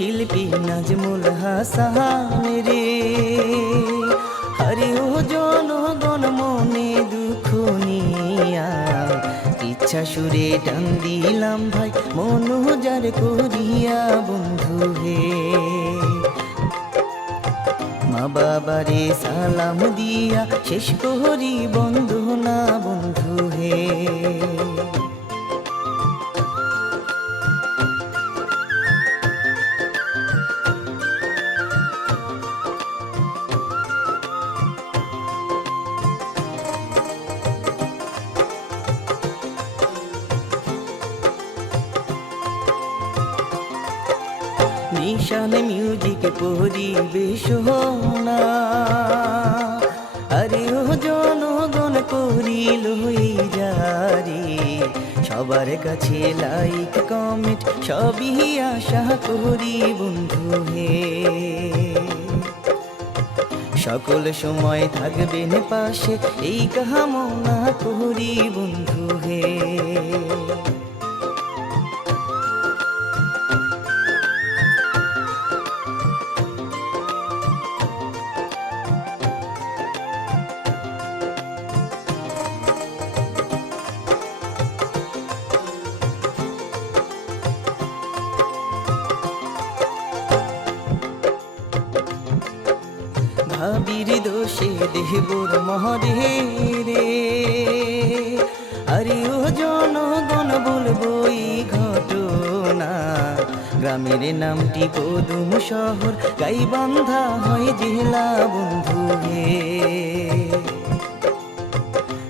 শিল্পী নাজমুল হাসান রে হরে ও জনগণ মনে দুঃখ নিয়া। ইচ্ছা সুরে টান দিলাম ভাই মনোজার করিয়া বন্ধু হে। মা বাবারে সালাম দিয়া শেষ করি বন্ধু না বন্ধু হে। মিউজিক পরিবেশনা আরে ও জনগণ করিল সবার কাছে লাইক কমেন্ট সবই আশা করি বন্ধু হে। সকল সময় থাকবেন পাশে, এই কামনা করি বন্ধু হে। নামটি পদুম শহর গাই বান্ধা হয় জেলা বন্ধু হে।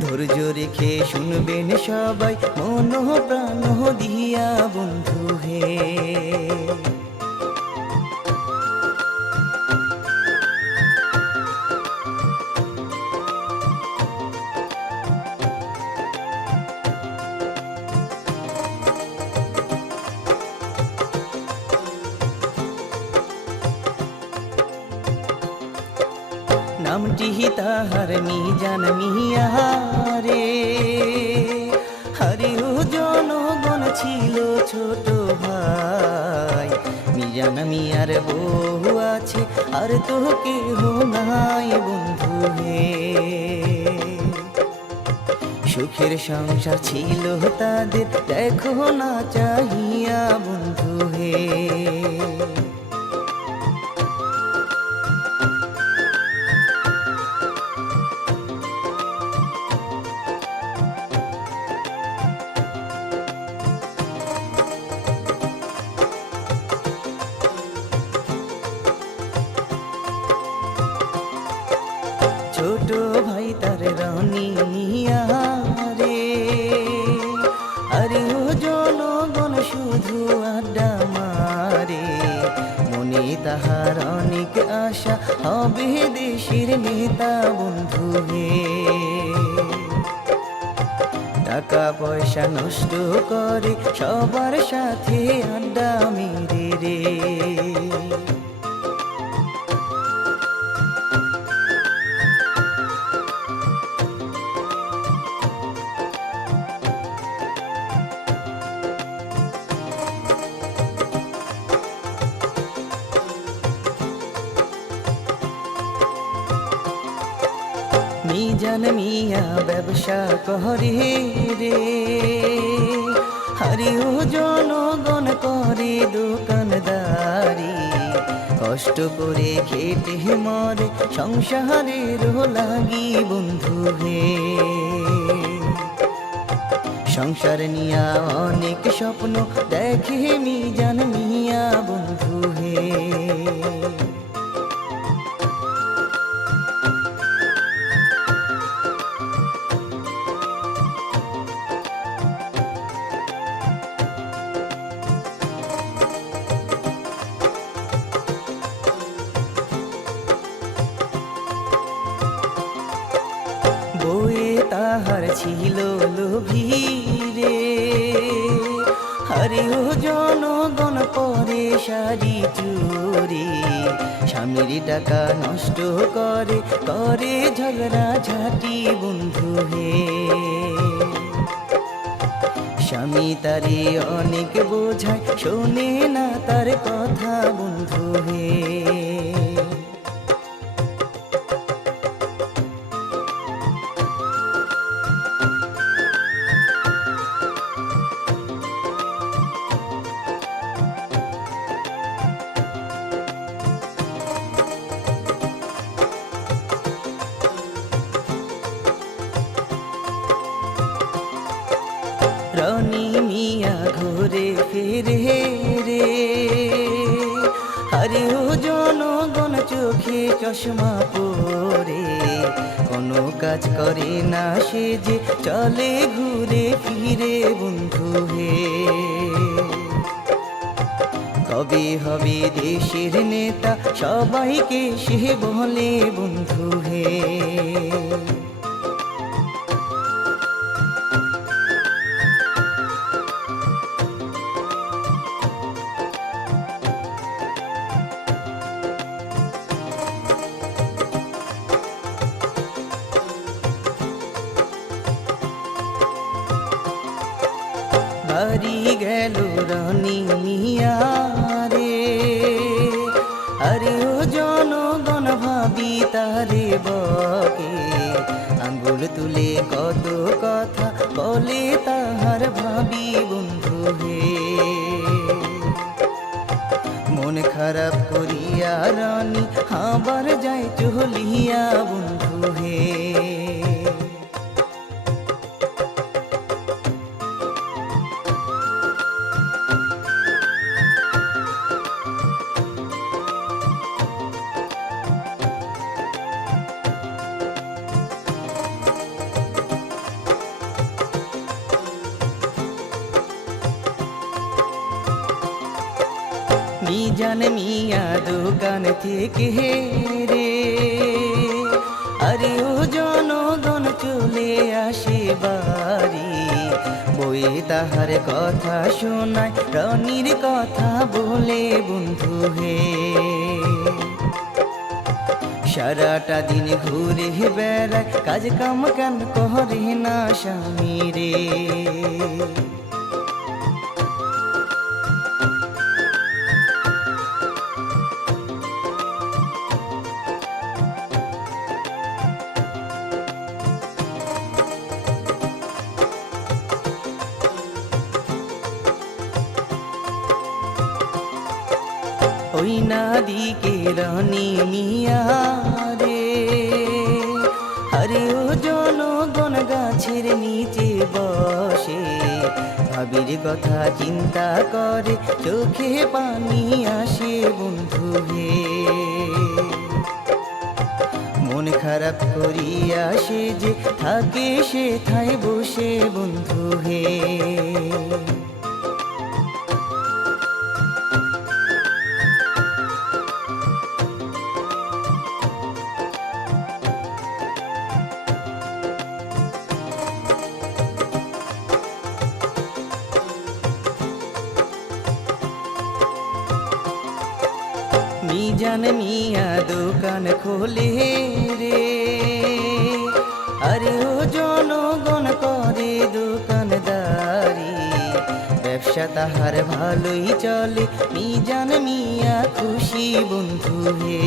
ধৈর্য রেখে শুনবেন সবাই মন প্রাণ দিয়া বন্ধু হে। আর তো হো নাই বন্ধু হে। সুখের সংসার ছিল তাদের, দেখো না চাহিয়া বন্ধু হে। নেতা বন্ধু হে। টাকা পয়সা নষ্ট করে সবার সাথে আড্ডা মেরে রে। ব্যবসা করে রে। হরি ও জনগণ করে দোকানদারি কষ্ট করে খেটে মরে সংসারের লাগি বন্ধু হে। সংসার নিয়া অনেক স্বপ্ন দেখে মিজান মিয়া বন্ধু হে। লোভী রে হরে ও জনগণ, পরে সারি চুরি। স্বামীর টাকা নষ্ট করে করে ঝগড়া ঝাঁটি বন্ধু হে। স্বামী তারে অনেক বোঝায়, শোনে না তার কথা বন্ধু হে। জন জনগণ চোখে চশমা পরে। কোনো কাজ করে না সে যে চলে ঘুরে ফিরে বন্ধু হে। কবে হবে দেশের নেতা? সবাইকে সে বলে বন্ধু হে। তুলে কত কথা বলে তাহার ভাবি বন্ধু হে। মন খারাপ করিয়া রানী, আবার যায় চলিয়া বন্ধু হে। মিজান মিয়া দোকান থেকে রে আরে ও জনগণ চলে আসে বাড়ি বই তাহার কথা শোনায় রনির কথা বলে বন্ধু হে সারাটা দিন ঘুরে বেড়ায় কাজ কাম কেন করে না স্বামী রে ওই নাদিকে রানী মিয়া রে। আরে ও জনগণ গাছের নিচে বসে, ভাবির কথা চিন্তা করে, চোখে পানি আসে বন্ধু হে। মন খারাপ করিয়া সে যে থাকে সে থাই বসে বন্ধু হে। মিজান মিয়া দোকান খোলে রে। আরে ও জনগণ করে দোকানদারি, ব্যবসা তাহার ভালোই চলে। মিজান মিয়া খুশি বন্ধু হে।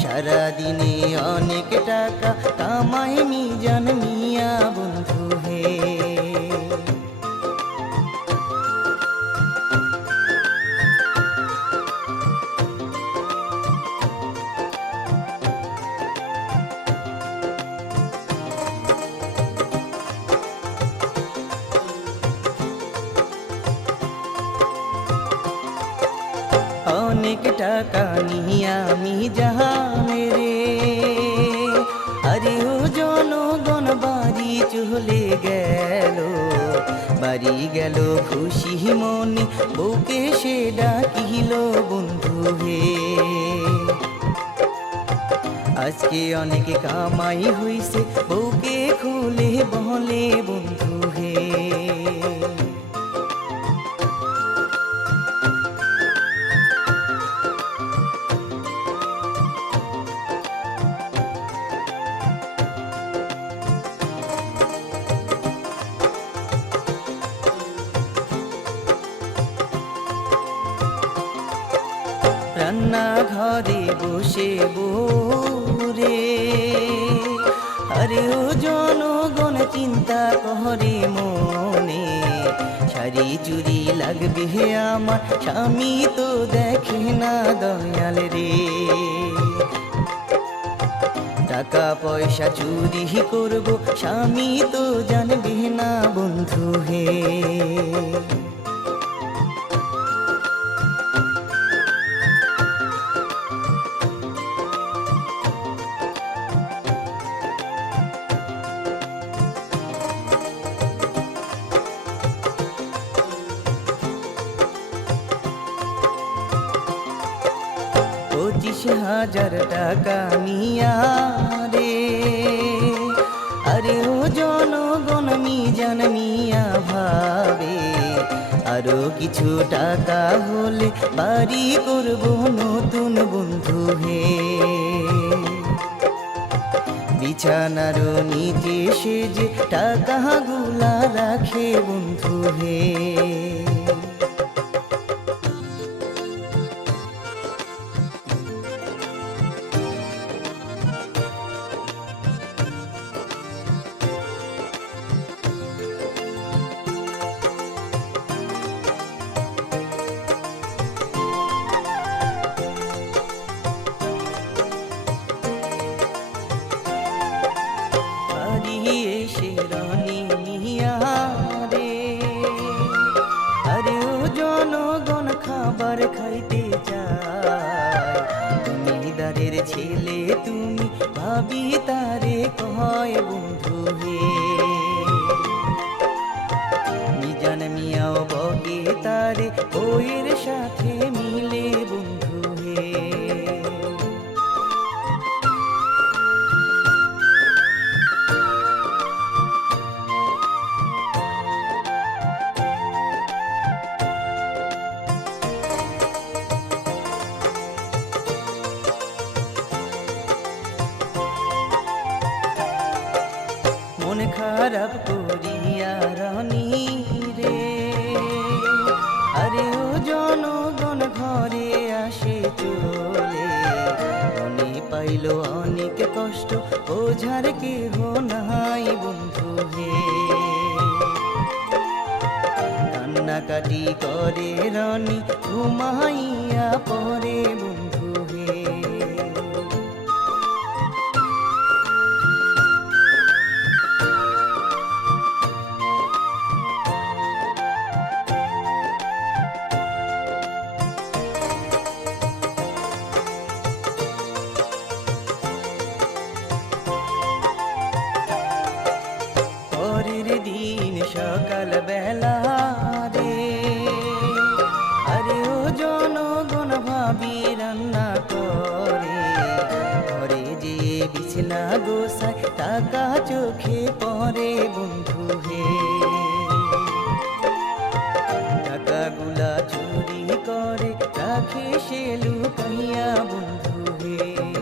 সারাদিনে অনেক টাকা কামাই মিজান মিয়া বন্ধু হে। অনেক টাকা নিয়ে আমি জাহানে রে। আরে ও জনগণ, বাড়ি চলে গেল। বাড়ি গেল খুশি মনে, বউকে সে ডাকিল বন্ধু হে। আজকে অনেক কামাই হইছে, বউকে খুলে বলে বন্ধু হে রান্না ঘরে বসে বোরে আরে ও জনগণ, চিন্তা করে মনে। শাড়ি চুরি লাগবে আমার, স্বামী তো দেখে না দয়াল রে। টাকা পয়সা চুরি করব, স্বামী তো জানবে না বন্ধু হে। হাজার টাকা নিয়া রে। আরে ও জনগণ মিজান মিয়া ভাবে, আরও কিছু টাকা হলে বাড়ি করব নতুন বন্ধু হে। বিছানার নিচে সে যে টাকা গুলা রাখে বন্ধু হে। রাখে সে লুকাইয়া বন্ধু হে।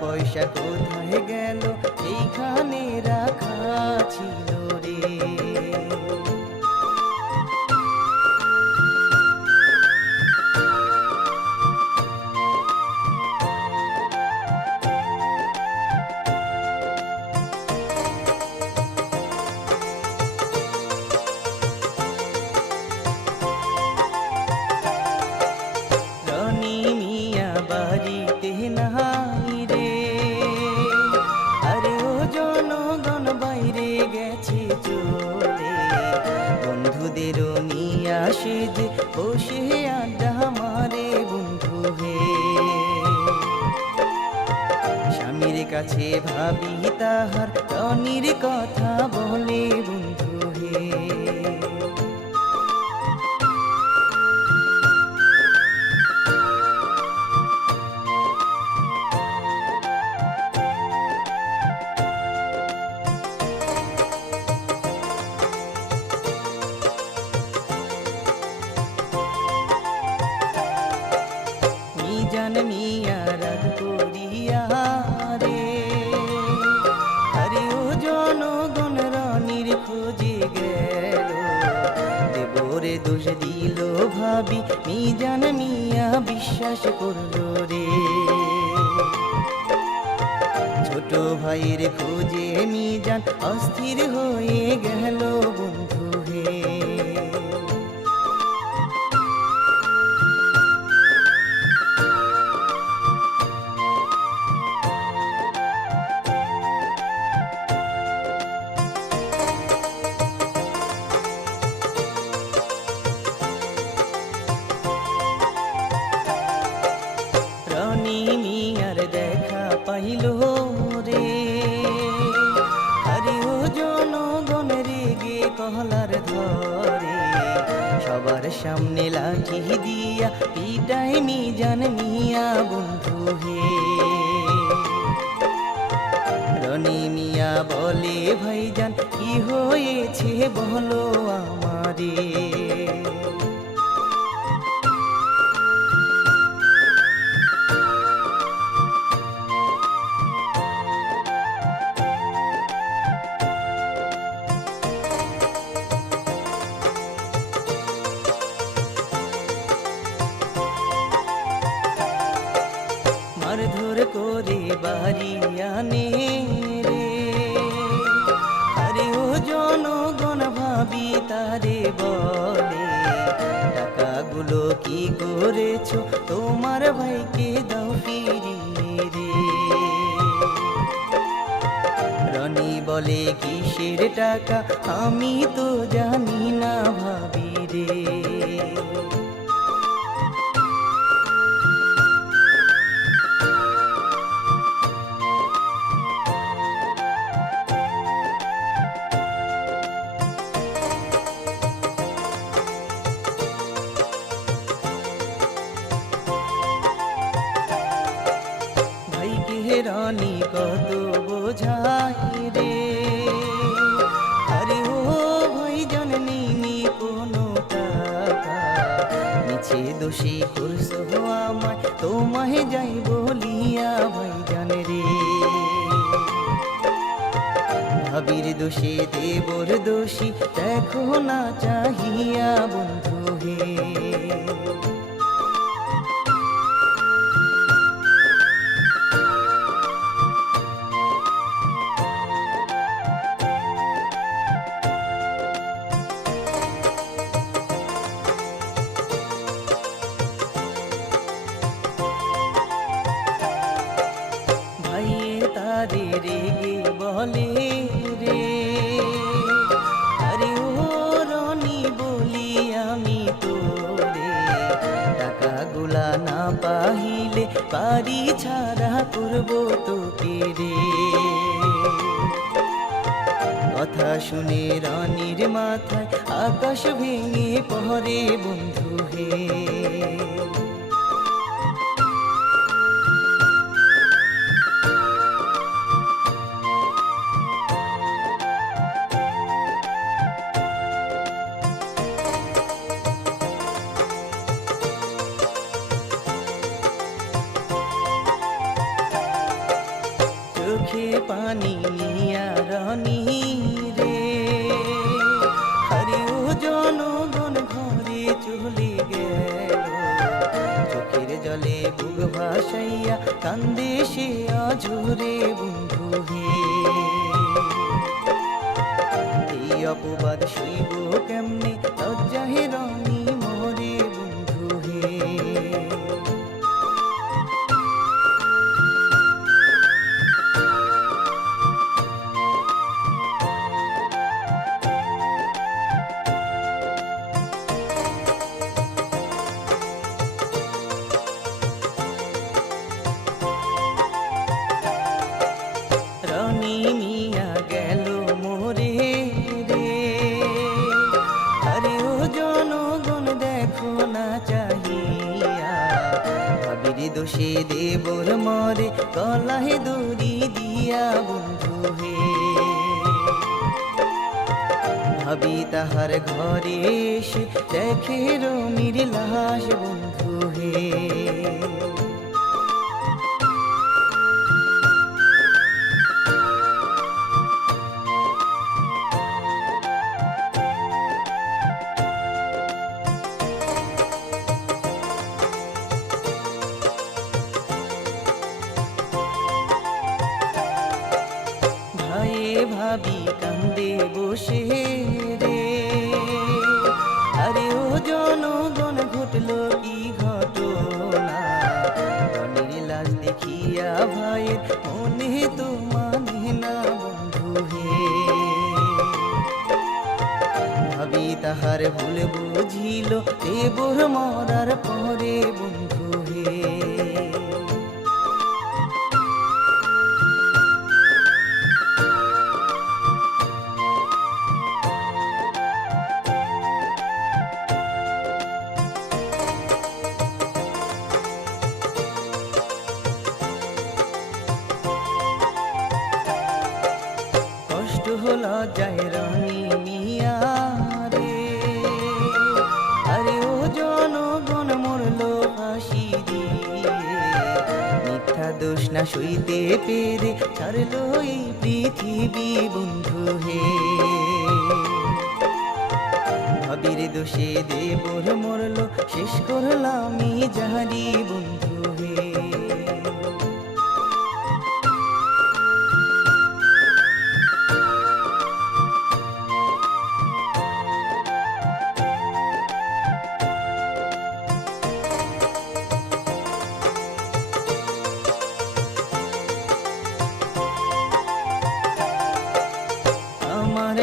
পয়সা কোথায় গেল? এইখানে রাখা। কাছে ভাবি তাহার রনির কথা বলে বন্ধু হে। করল রে। ছোট ভাইয়ের খোঁজে মিজান অস্থির হয়ে গেল বন্ধু হে। সামনে লাঠি দিয়া পিটাই মিজান মিয়া বন্ধু হে। রনি মিয়া বলে, ভাইজান, কি হয়েছে বলো? টাকাগুলো কি করেছ? তোমার ভাইকে দাও ফিরিয়ে রে। রনি বলে, কিসের টাকা? আমি তো জানি না ভাবি রে। মিছে দোষী করছ আমায়। তোমায় যাই বলিয়া ভাই জানে রে। ভাবির দোষে, দেবর দোষী, দেখো না চাহিয়া বন্ধু হে। বাড়ি ছাড়া করব তোকে রে। কথা শুনে রানীর মাথায় আকাশ ভেঙে পরে বন্ধু হে। ভাসাইয়া কান্দে সে আঝরে বন্ধু হে। অপবাদ শুইব কেমনে? লজ্জাহে রানী গলায় দড়ি দিয়া বন্ধু হে। ভাবি তাহার ঘরে এসে দেখে রমির লাশ বন্ধু হে। ভাবি কান্দে বসে রে। আরে ও জনগণ, ঘটলো কি ঘটনা? ধনির লাশ দেখিয়া ভাইয়ের মনে তো মানে না বন্ধু হে। ভাবি তাহার ভুল বুঝিল, দেবর মরার পরে বন্ধু না সইতে পেরে ছাড়লো এই পৃথিবী বন্ধু হে। ভাবির দোষে দেবর মরল, শেষ করলাম জাহারি বন্ধু।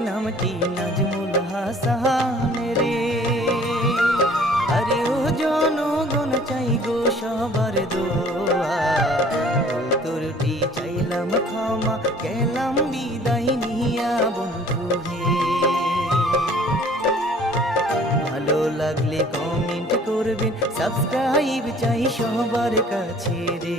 নামটি নাজমুল হাসান রে আরে ও জনগণ চাই গো সবার দোয়া তোরটি চাইলাম ক্ষমা গেলাম বিদায় নিয়া বন্ধু হে ভালো লাগলে কমেন্ট করবেন সাবস্ক্রাইব চাই সবার কাছে রে